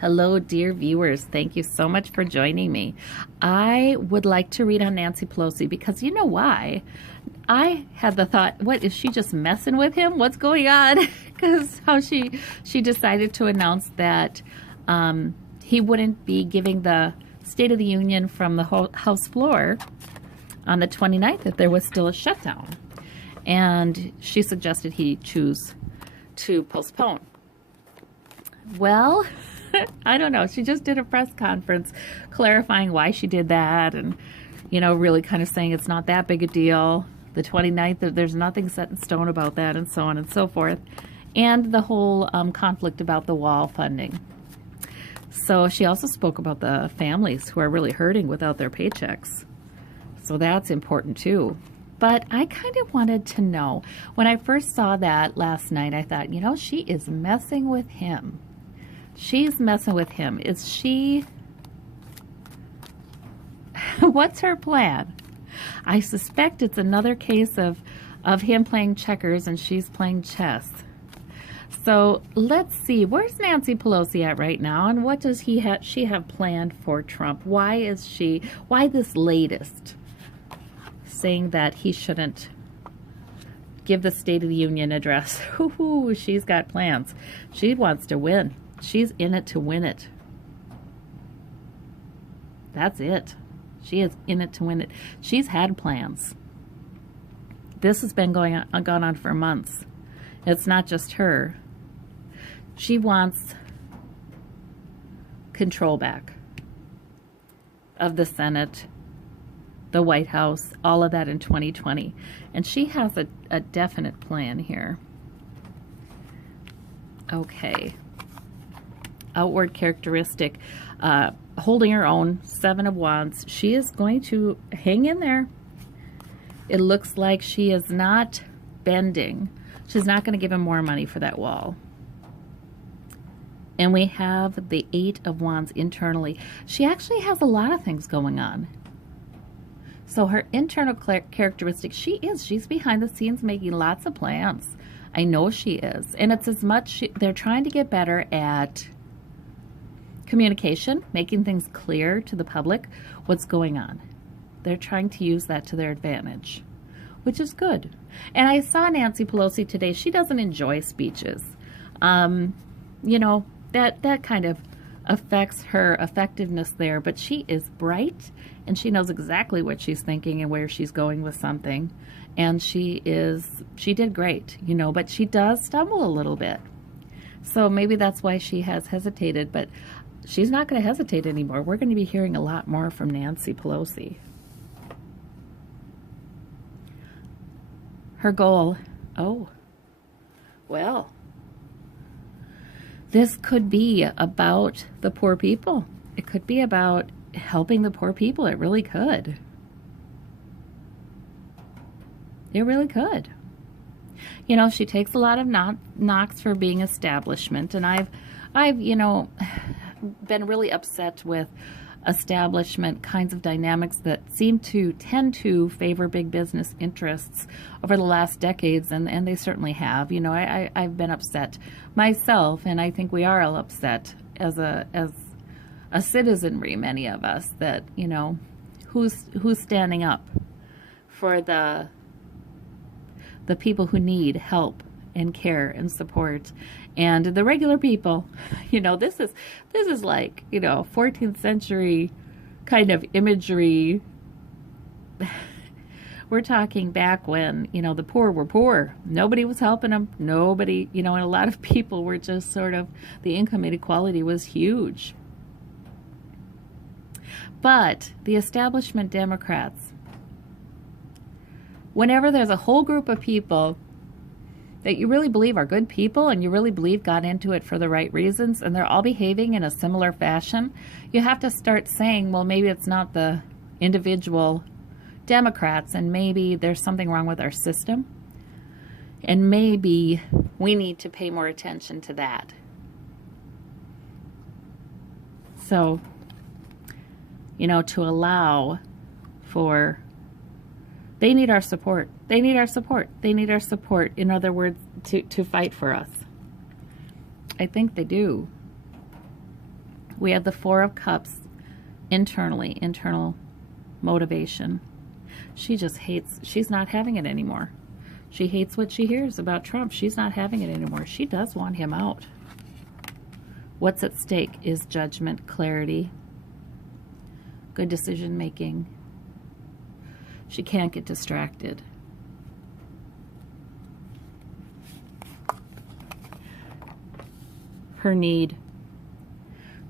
Hello, dear viewers. Thank you so much for joining me. I would like to read on Nancy Pelosi because you know why? I had the thought, what, is she just messing with him? What's going on? Because how she decided to announce that he wouldn't be giving the State of the Union from the House floor on the 29th, that there was still a shutdown. And she suggested he choose to postpone. Well, I don't know. She just did a press conference clarifying why she did that and, you know, really kind of saying it's not that big a deal. The 29th, there's nothing set in stone about that, and so on and so forth. And the whole conflict about the wall funding. So she also spoke about the families who are really hurting without their paychecks. So that's important too. But I kind of wanted to know, when I first saw that last night, I thought, you know, she is messing with him. She's messing with him. Is she... What's her plan? I suspect it's another case of him playing checkers and she's playing chess. So let's see, where's Nancy Pelosi at right now, and what does she have planned for Trump? Why this latest saying that he shouldn't give the State of the Union address? Ooh, she's got plans. She wants to win. She's in it to win it. That's it. She is in it to win it. She's had plans. This has been gone on for months. It's not just her. She wants control back of the Senate, the White House, all of that in 2020. And she has a definite plan here. Okay. Outward characteristic, holding her own, 7 of Wands. She is going to hang in there. It looks like she is not bending. She's not going to give him more money for that wall. And we have the 8 of Wands internally. She actually has a lot of things going on. So her internal characteristic, she's behind the scenes making lots of plans. I know she is. And it's as much, they're trying to get better at communication, making things clear to the public what's going on. They're trying to use that to their advantage, which is good. And I saw Nancy Pelosi today. She doesn't enjoy speeches. You know, that kind of affects her effectiveness there, but she is bright and she knows exactly what she's thinking and where she's going with something. And she did great, you know, but she does stumble a little bit. So maybe that's why she has hesitated, but she's not going to hesitate anymore. We're going to be hearing a lot more from Nancy Pelosi. Her goal, oh, well, this could be about the poor people. It could be about helping the poor people. It really could. It really could. You know, she takes a lot of knocks for being establishment, and I've you know, been really upset with establishment kinds of dynamics that tend to favor big business interests over the last decades, and they certainly have. You know, I've been upset myself, and I think we are all upset as a citizenry, many of us, that, you know, who's standing up for the people who need help and care and support, and the regular people. You know, this is like, you know, 14th century kind of imagery. We're talking back when, you know, the poor were poor. Nobody was helping them. Nobody, you know, and a lot of people were just sort of, the income inequality was huge. But the establishment Democrats, whenever there's a whole group of people that you really believe are good people and you really believe got into it for the right reasons, and they're all behaving in a similar fashion, you have to start saying, well, maybe it's not the individual Democrats, and maybe there's something wrong with our system, and maybe we need to pay more attention to that. So, you know, to allow for... They need our support. They need our support. They need our support, in other words, to fight for us. I think they do. We have the Four of Cups internally, internal motivation. She just hates, she's not having it anymore. She hates what she hears about Trump. She's not having it anymore. She does want him out. What's at stake is judgment, clarity, good decision making. She can't get distracted. Her need,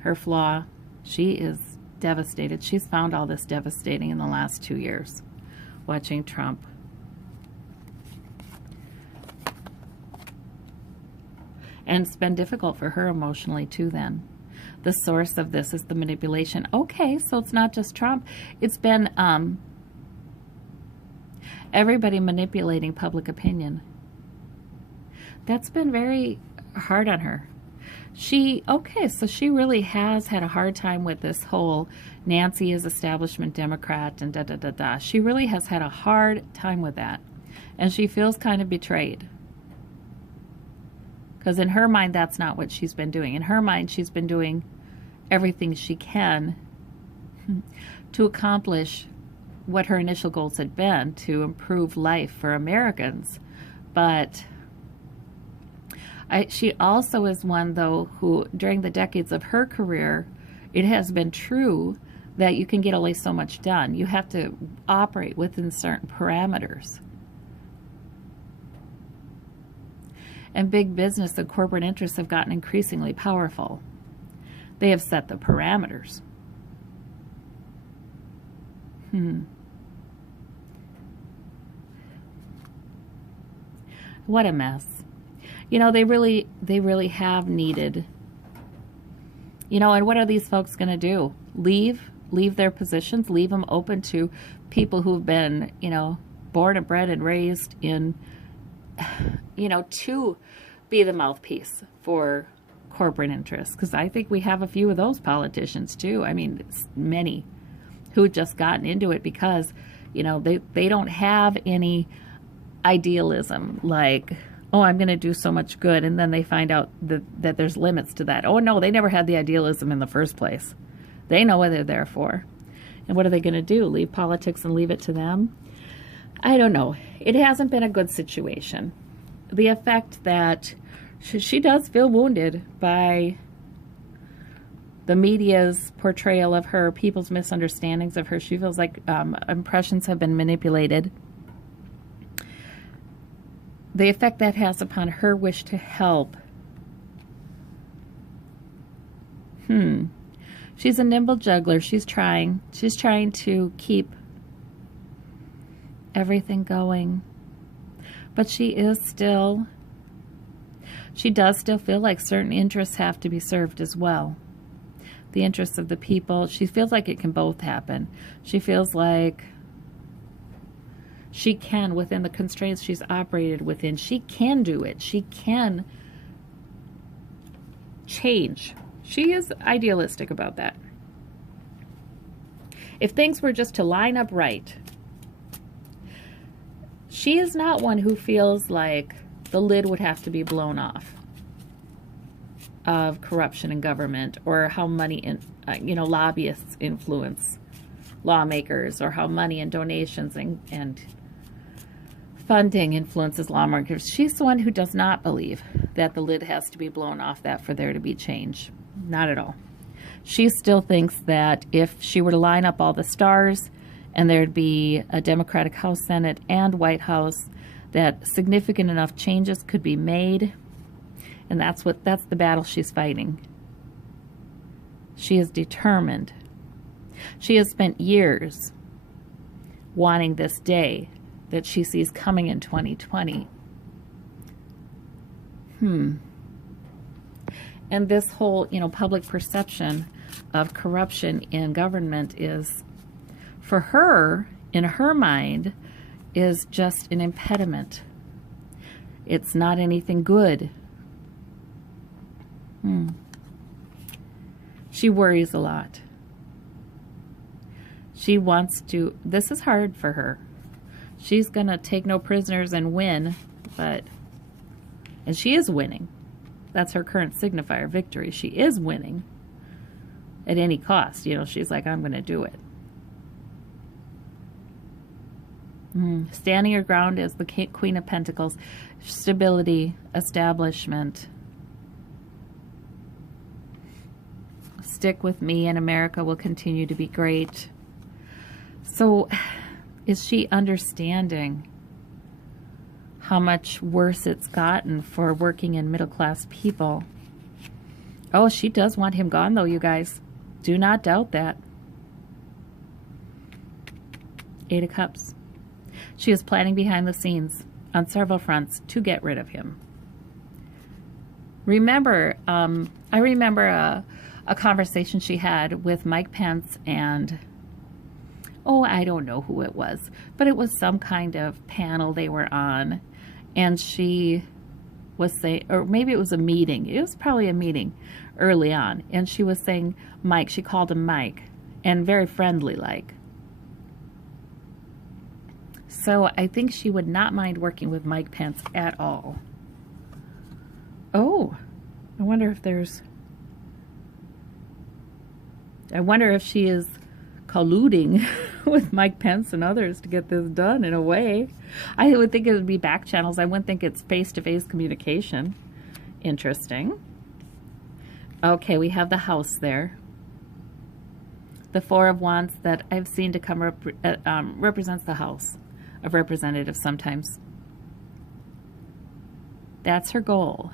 her flaw, she is devastated. She's found all this devastating in the last 2 years, watching Trump. And it's been difficult for her emotionally too then. The source of this is the manipulation. Okay, so it's not just Trump. It's been everybody manipulating public opinion. That's been very hard on her. Okay, so she really has had a hard time with this whole Nancy is establishment Democrat and da-da-da-da. She really has had a hard time with that. And she feels kind of betrayed. Because in her mind, that's not what she's been doing. In her mind, she's been doing everything she can to accomplish what her initial goals had been, to improve life for Americans. But she also is one, though, who during the decades of her career, it has been true that you can get only so much done. You have to operate within certain parameters. And big business and corporate interests have gotten increasingly powerful. They have set the parameters. What a mess. You know, they really have needed, you know, and what are these folks going to do? Leave their positions, leave them open to people who've been, you know, born and bred and raised in, you know, to be the mouthpiece for corporate interests. Because I think we have a few of those politicians too. I mean, many who just gotten into it because, you know, they don't have any idealism like, oh, I'm going to do so much good, and then they find out that there's limits to that. Oh, no, they never had the idealism in the first place. They know what they're there for. And what are they going to do? Leave politics and leave it to them? I don't know. It hasn't been a good situation. The effect that she does feel wounded by the media's portrayal of her, people's misunderstandings of her. She feels like impressions have been manipulated. The effect that has upon her wish to help. She's a nimble juggler. She's trying to keep everything going. But she does still feel like certain interests have to be served as well. The interests of the people. She feels like it can both happen. She feels like she can, within the constraints she's operated within, she can do it. She can change. She is idealistic about that. If things were just to line up right, she is not one who feels like the lid would have to be blown off of corruption in government, or how money, lobbyists influence lawmakers, or how money and donations and funding influences lawmakers. She's the one who does not believe that the lid has to be blown off that for there to be change. Not at all. She still thinks that if she were to line up all the stars and there'd be a Democratic House, Senate, and White House, that significant enough changes could be made. And that's the battle she's fighting. She is determined. She has spent years wanting this day that she sees coming in 2020. And this whole, public perception of corruption in government is, for her, in her mind, is just an impediment. It's not anything good. She worries a lot. She wants to, this is hard for her. She's going to take no prisoners and win, and she is winning. That's her current signifier, victory. She is winning. at any cost. You know, she's like, I'm going to do it. Standing her ground as the Queen of Pentacles. Stability, establishment. Stick with me and America will continue to be great. So is she understanding how much worse it's gotten for working and middle-class people? Oh, she does want him gone, though, you guys. Do not doubt that. Eight of Cups. She is planning behind the scenes on several fronts to get rid of him. Remember, I remember a conversation she had with Mike Pence and, oh, I don't know who it was, but it was some kind of panel they were on, and she was saying, or maybe it was a meeting. It was probably a meeting early on, and she was saying Mike. She called him Mike, and very friendly like. So I think she would not mind working with Mike Pence at all. Oh, I wonder if she is colluding with Mike Pence and others to get this done in a way. I would think it would be back channels. I wouldn't think it's face-to-face communication. Interesting. Okay, we have the House there. The Four of Wands that I've seen to come represents the House of Representatives sometimes. That's her goal.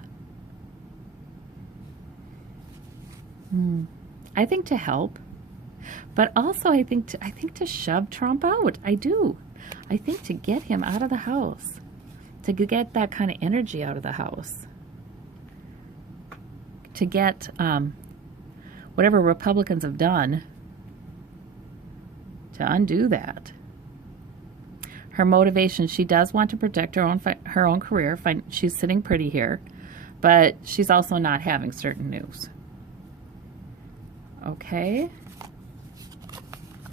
I think to help, but also I think to shove Trump out. I do. I think to get him out of the House, to get that kind of energy out of the House, to get whatever Republicans have done, to undo that. Her motivation, she does want to protect her own career. She's sitting pretty here, but she's also not having certain news. Okay.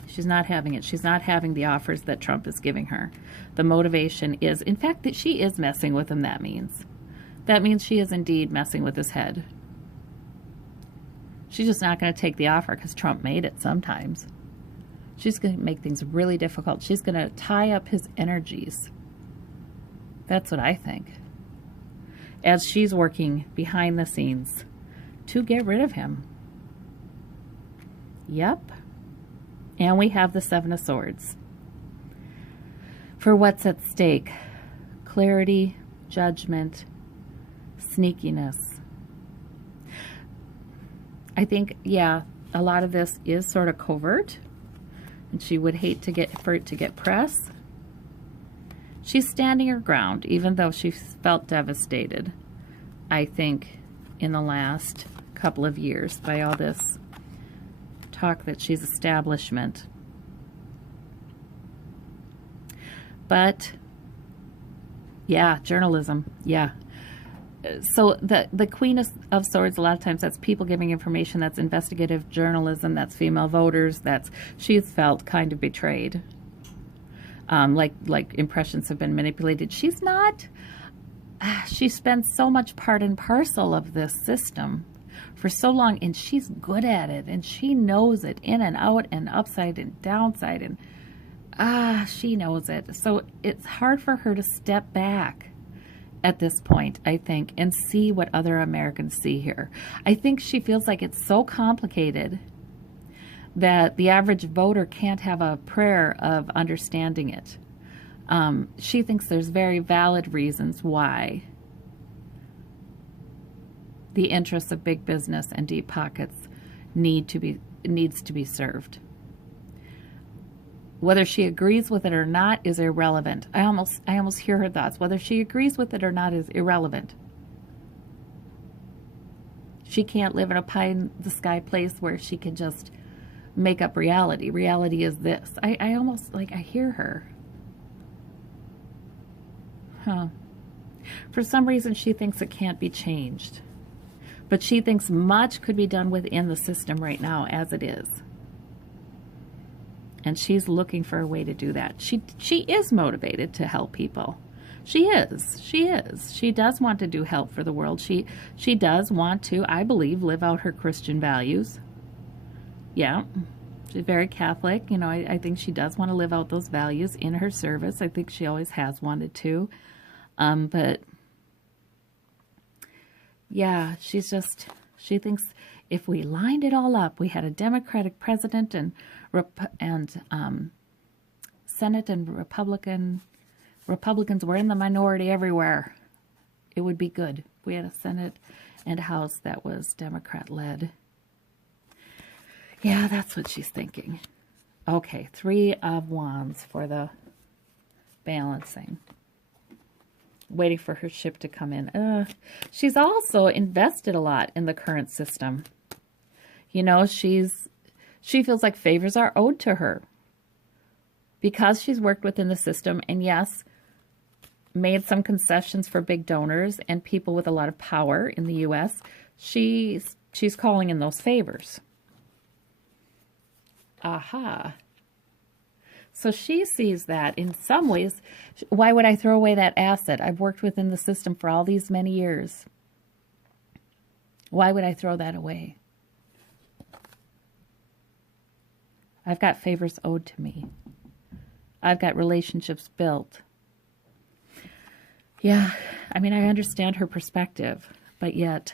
She's not having it. She's not having the offers that Trump is giving her. The motivation is, in fact, that she is messing with him, that means. That means she is indeed messing with his head. She's just not going to take the offer because Trump made it sometimes. She's going to make things really difficult. She's going to tie up his energies. That's what I think. As she's working behind the scenes to get rid of him. Yep. And we have the Seven of Swords. For what's at stake? Clarity, judgment, sneakiness. I think, yeah, a lot of this is sort of covert. And she would hate for it to get press. She's standing her ground, even though she felt devastated, I think, in the last couple of years by all this talk that she's establishment. But, yeah, journalism, yeah. So the Queen of Swords, a lot of times that's people giving information, that's investigative journalism, that's female voters, she's felt kind of betrayed. Like impressions have been manipulated. She's not, she spends so much part and parcel of this system for so long, and she's good at it, and she knows it in and out and upside and downside, and she knows it. So it's hard for her to step back at this point, I think, and see what other Americans see here. I think she feels like it's so complicated that the average voter can't have a prayer of understanding it. She thinks there's very valid reasons why the interests of big business and deep pockets needs to be served. Whether she agrees with it or not is irrelevant. I almost hear her thoughts. Whether she agrees with it or not is irrelevant. She can't live in a pie-in-the-sky place where she can just make up reality. Reality is this. I almost, I hear her. For some reason, she thinks it can't be changed. But she thinks much could be done within the system right now as it is. And she's looking for a way to do that. She is motivated to help people. She is. She is. She does want to do help for the world. She does want to, I believe, live out her Christian values. Yeah. She's very Catholic. You know, I think she does want to live out those values in her service. I think she always has wanted to. But yeah, she thinks if we lined it all up, we had a Democratic president and Senate and Republicans were in the minority everywhere. It would be good. We had a Senate and House that was Democrat-led. Yeah, that's what she's thinking. Okay, 3 of Wands for the balancing. Waiting for her ship to come in. She's also invested a lot in the current system. You know, she feels like favors are owed to her because she's worked within the system and, yes, made some concessions for big donors and people with a lot of power in the U.S. She's calling in those favors. Aha. So she sees that in some ways. Why would I throw away that asset? I've worked within the system for all these many years. Why would I throw that away? I've got favors owed to me. I've got relationships built. Yeah, I mean, I understand her perspective, but yet,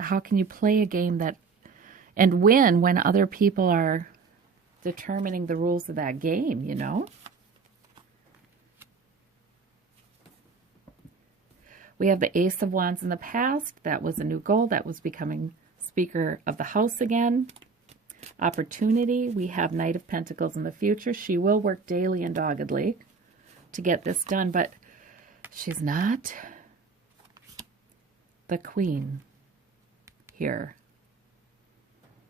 how can you play a game that and win when other people are determining the rules of that game, you know? We have the Ace of Wands in the past. That was a new goal. That was becoming Speaker of the House again. Opportunity. We have Knight of Pentacles in the future. She will work daily and doggedly to get this done, but she's not the Queen here.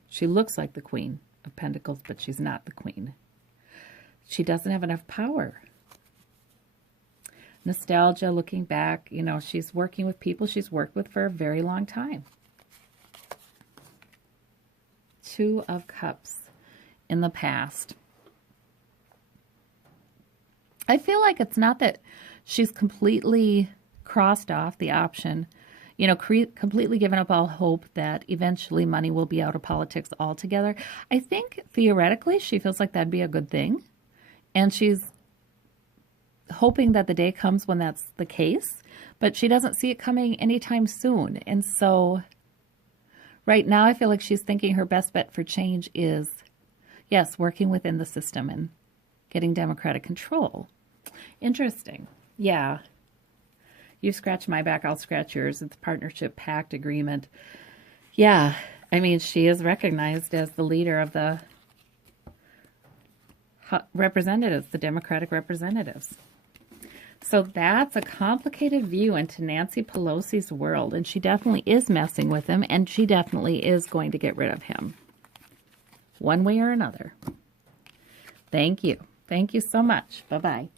She looks like the Queen of Pentacles, but she's not the Queen. She doesn't have enough power. Nostalgia, looking back, you know, she's working with people she's worked with for a very long time. 2 of Cups in the past. I feel like it's not that she's completely crossed off the option, you know, completely given up all hope that eventually money will be out of politics altogether. I think theoretically she feels like that'd be a good thing. And she's hoping that the day comes when that's the case, but she doesn't see it coming anytime soon. And so right now I feel like she's thinking her best bet for change is, yes, working within the system and getting democratic control. Interesting. Yeah. You scratch my back, I'll scratch yours. It's partnership, pact, agreement. Yeah. I mean, she is recognized as the leader of the representatives, the Democratic representatives. So that's a complicated view into Nancy Pelosi's world, and she definitely is messing with him, and she definitely is going to get rid of him one way or another. Thank you. Thank you so much. Bye-bye.